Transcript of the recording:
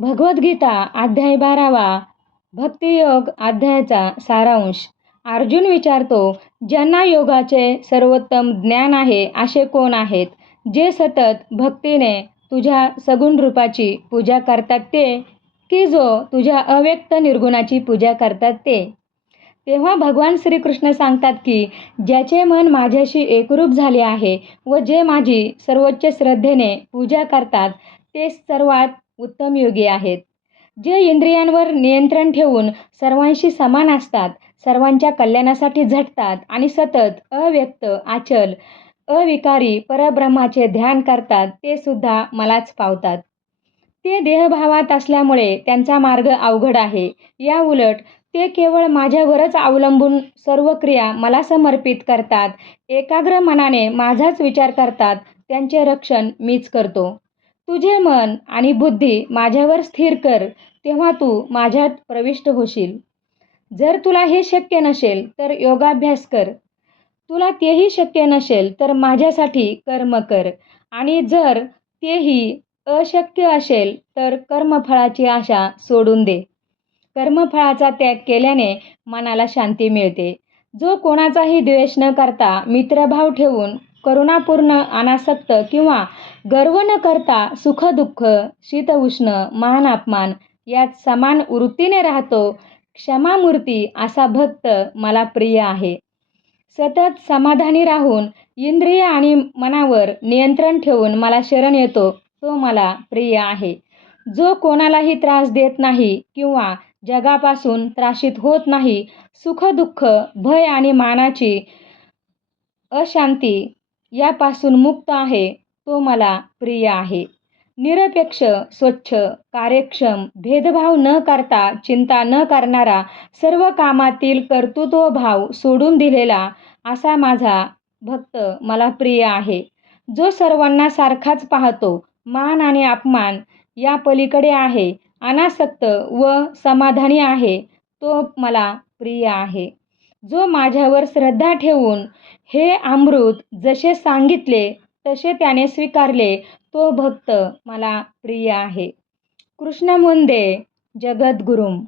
भगवद्गीता अध्याय 12वा भक्तियोग अध्यायाचा सारांश. अर्जुन विचारतो, ज्यांना योगाचे सर्वोत्तम ज्ञान आहे असे कोण आहेत, जे सतत भक्तीने तुझ्या सगुण रूपाची पूजा करतात ते, की जो तुझ्या अव्यक्त निर्गुणाची पूजा करतात ते? तेव्हा भगवान श्रीकृष्ण सांगतात की ज्याचे मन माझ्याशी एकरूप झाले आहे व जे माझी सर्वोच्च श्रद्धेने पूजा करतात ते सर्वात उत्तम योगी आहेत. जे इंद्रियांवर नियंत्रण ठेवून सर्वांशी समान असतात, सर्वांच्या कल्याणासाठी झटतात आणि सतत अव्यक्त, अचल, अविकारी परब्रह्माचे ध्यान करतात ते सुद्धा मलाच पावतात. ते देहभावात असल्यामुळे त्यांचा मार्ग अवघड आहे. या उलट ते केवळ माझ्यावरच अवलंबून सर्व क्रिया मला समर्पित करतात, एकाग्र मनाने माझाच विचार करतात, त्यांचे रक्षण मीच करतो. तुझे मन आणि बुद्धी माझ्यावर स्थिर कर, तेव्हा तू माझ्यात प्रविष्ट होशील. जर तुला हे शक्य नसेल तर योगाभ्यास कर. तुला तेही शक्य नसेल तर माझ्यासाठी कर्म कर. आणि जर तेही अशक्य असेल तर कर्मफळाची आशा सोडून दे. कर्मफळाचा त्याग केल्याने मनाला शांती मिळते. जो कोणाचाही द्वेष न करता मित्रभाव ठेवून करुणापूर्ण, अनासक्त किंवा गर्व न करता सुख दुःख, शीत उष्ण, मान अपमान यात समान वृत्तीने राहतो, क्षमामूर्ती असा भक्त मला प्रिय आहे. सतत समाधानी राहून इंद्रिय आणि मनावर नियंत्रण ठेवून मला शरण येतो तो मला प्रिय आहे. जो कोणालाही त्रास देत नाही किंवा जगापासून त्रासित होत नाही, सुख दुःख, भय आणि मानाची अशांती यापासून मुक्त आहे तो मला प्रिय आहे. निरपेक्ष, स्वच्छ, कार्यक्षम, भेदभाव न करता, चिंता न करणारा, सर्व कामातील कर्तृत्वभाव सोडून दिलेला असा माझा भक्त मला प्रिय आहे. जो सर्वांना सारखाच पाहतो, मान आणि अपमान या पलीकडे आहे, अनासक्त व समाधानी आहे तो मला प्रिय आहे. जो माझ्यावर श्रद्धा ठेवून हे अमृत जसे सांगितले तसे त्याने स्वीकारले तो भक्त मला प्रिय आहे. कृष्ण वंदे जगद्गुरुम.